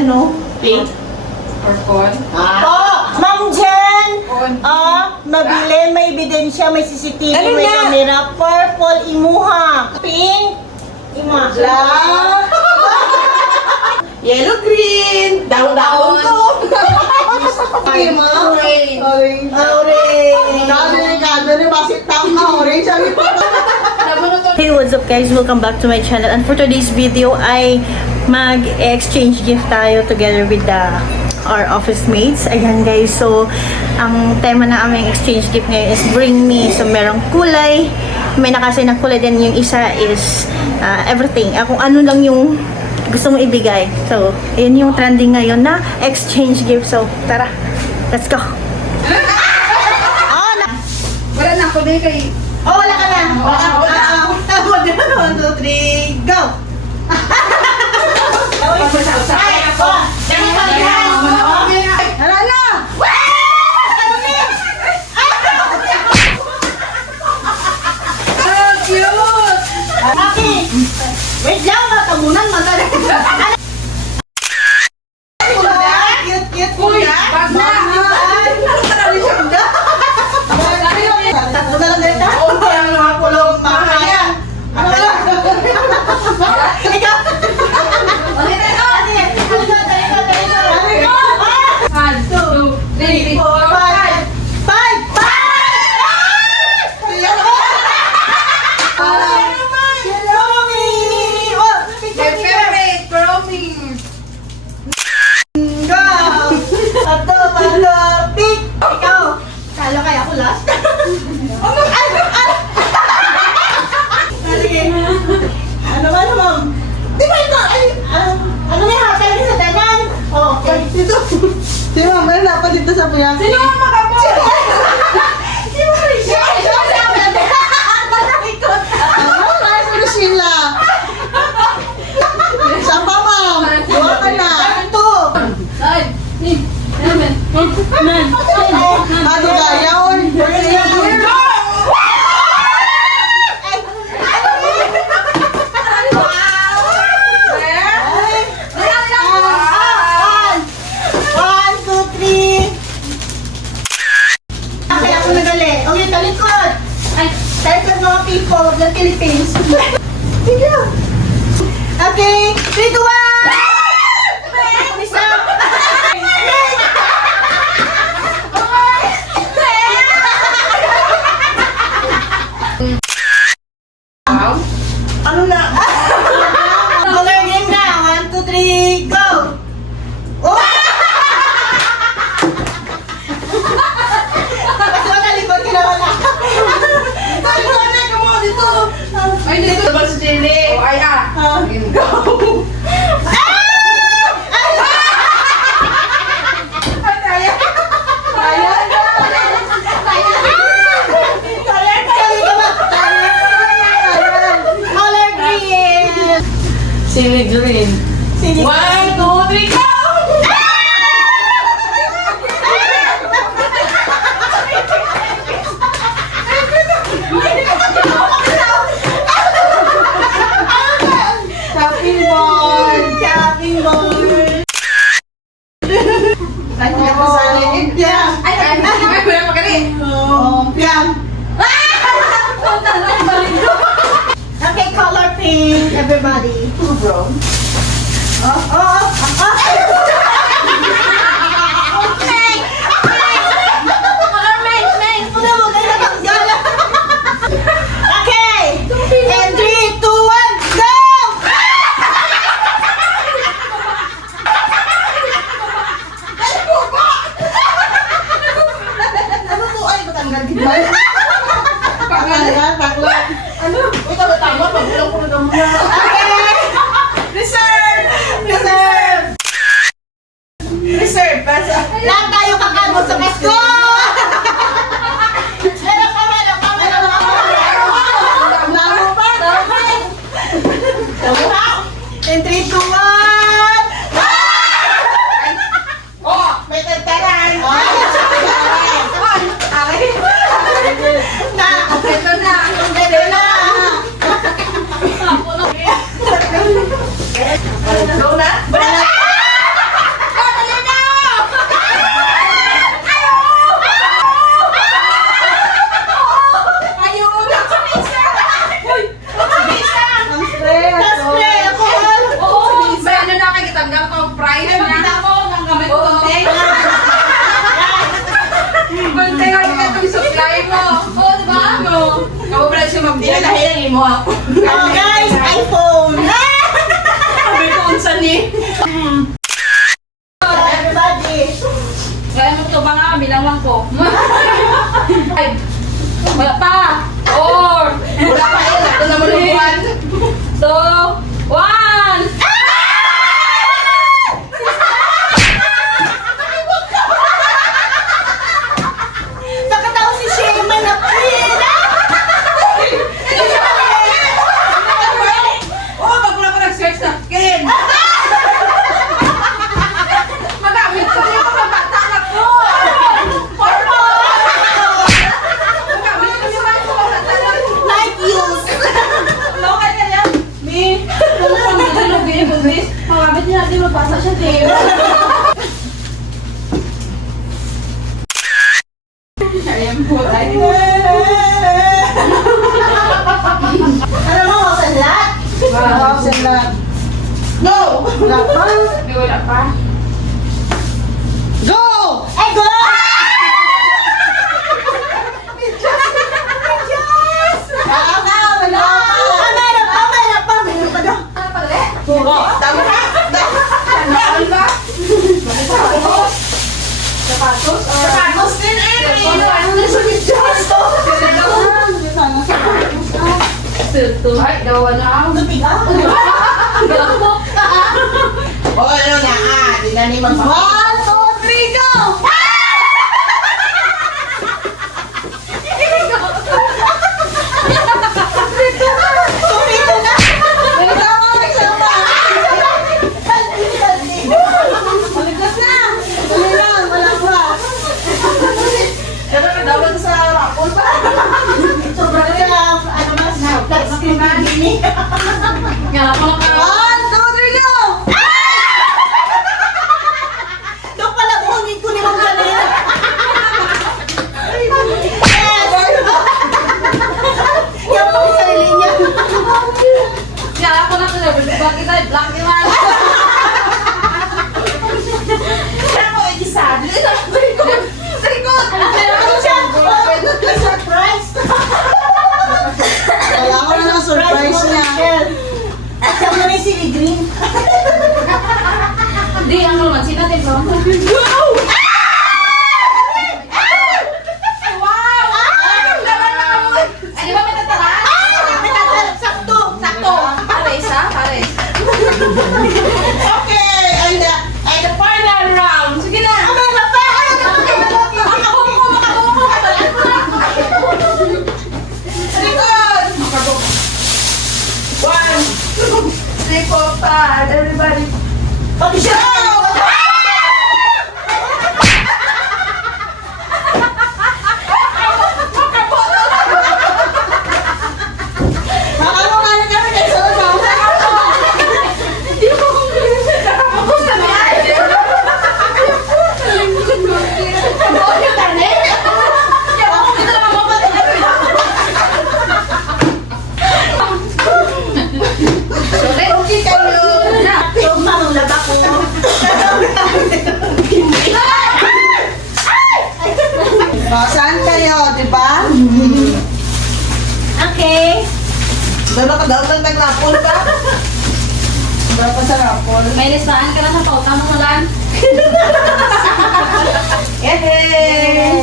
ano? Pink? Or phone? Ma'am Jen! Nabili, may ebidensya, may CCTV, Ano may na? camera. Purple, imuha. Pink, imuha. Yellow green. Daon-daon to. Orange. Orange. Orange. Bakit tama? Orange. Sabi ko. Hey, what's up guys? Welcome back to my channel. And for today's video ay mag-exchange gift tayo together with our office mates. Ayan guys, so ang tema na aming exchange gift ngayon is Bring Me. So merong kulay, may nakasay ng kulay din. Yung isa is everything. Kung ano lang yung gusto mong ibigay. So, yun yung trending ngayon na exchange gift. So, tara, let's go. Wala na ako din kay... Wala ka na. Wala. 1, 2, 3, go. Hala na! So cute! Aki! Wait lang, matamunan madali. Cute. Uy! Bag na! Tatlo na lang dito. Okay, ang mga pulong makakaya. Ano ba lang? Ikaw. One, two, three, four, five! My favorite! Promise! Kala kaya ako last? Ano ba ma'am? Di ba ito? Ano may hakal din sa danan? Okay. Dito. Si ma'am, meron dapat dito sa puyak. Sino ang mag-abot? Si Marisha! Ay, sino sila? Saan pa ma'am? Buha ka na. Ito. Ay! Ni! Naman! Nan! Ano ba yun? One, two, three. Okay, ako nagali. Okay, talikod. Ay, talikod mga people of the Philippines. Sige. Okay, 3, 2, 1! Isa. Ano na? Color game na. 1, 2, 3, go! Oh! Kasi matalikod ka naman na. Talikod na ka mo dito. Ay, dito! Diba si Jenny? Oh, ay, Go! Color green. Sili green. Sini. 1, 2, 3, go! Chopping board. Chopping board. Nandiyan ako sa liit niya. ay, wala magaling! Piang. Okay, color pink, everybody. Bro. Okay. Color main. Puno mo kayo na gala. Okay. And 3, 2, 1, go! Ano to? Ay, matanggal din ba? Pakla. Ano? Ikaw ba tama? Pagbulang ko na naman. Okay. Reserve. Reserve. Basta. Lahat tayo kakabot sa Pasko. Meron pa. Lalo pa. And 3, 2, 1. Oh, may tagtaran. Na. Ito na! Ito na. Go na? Wala. mag-diyan na hilangin mo ako. Oh, guys, iPhone! Sabi ko, unsan ni? Everybody! Kaya mo ito ba nga, binawang ko. Ay, wala pa. Or, wala pa yun. Ito naman yung 1, 2, 1. Nakatawa si Shema na pina! Oh, pag wala pa nag-search na, Ken. Magamit ko yung mga bata na ko. Magamit ko yung mga bata na ko. Like use! Lokal ka yan. Mi, kung saan mo din yung binibundis, magamit niya natin mabasa siya din. Ayan po, ay. Ano mo, wasan lahat? Wasan lahat. No! Wala pa? May wala pa. Go! Eh, go! Meron pa daw. Ano pa ulit? Tama ka! Ano ba? Sapatos? Sapatos din, Ano na sa Diyos? Ay, dawa na ako. O, ano na, di na ni mag- 1, 2, 3, go! Turito na! Maligtas na! Tuloy lang, wala pa. Pero daw sa rapol pa. Sobrang ano mas na, flat screen TV. Nga ako lang ka. 1, 2, 3, go! Doon pala buhangin ko ni Ma'am Janela. Yes! Yan po sa sarili niya. Nga ako lang ka. Bakit kita black ni man? Kaya mo, isa. Dili sa likod. Sa likod. Ano siya? May surprise. Wala ko na ng surprise niya. Siya mo na yung sili green. Di, ang naman. Sino din ba? Wow! Ay, di ba may tataran? Sakto. Sakto. Pares ha? Pares. Okay, and the final round. Sige na. Ano na pa? Sa likod. 1, 2, 3, 4, 5. Everybody. Pati siya. Ano nga na kami kayo sa ulo? Tapos na ba? Ano yung tane? Kaya ako dito lang ako Sorry. Okay kayo. Yung manong laba ko. Saan kayo, di ba? Okay. Dalo ka daw ng nagrapol ka? Dalo ka sa rapol. May listahan ka na sa pauta mo lang. Yay!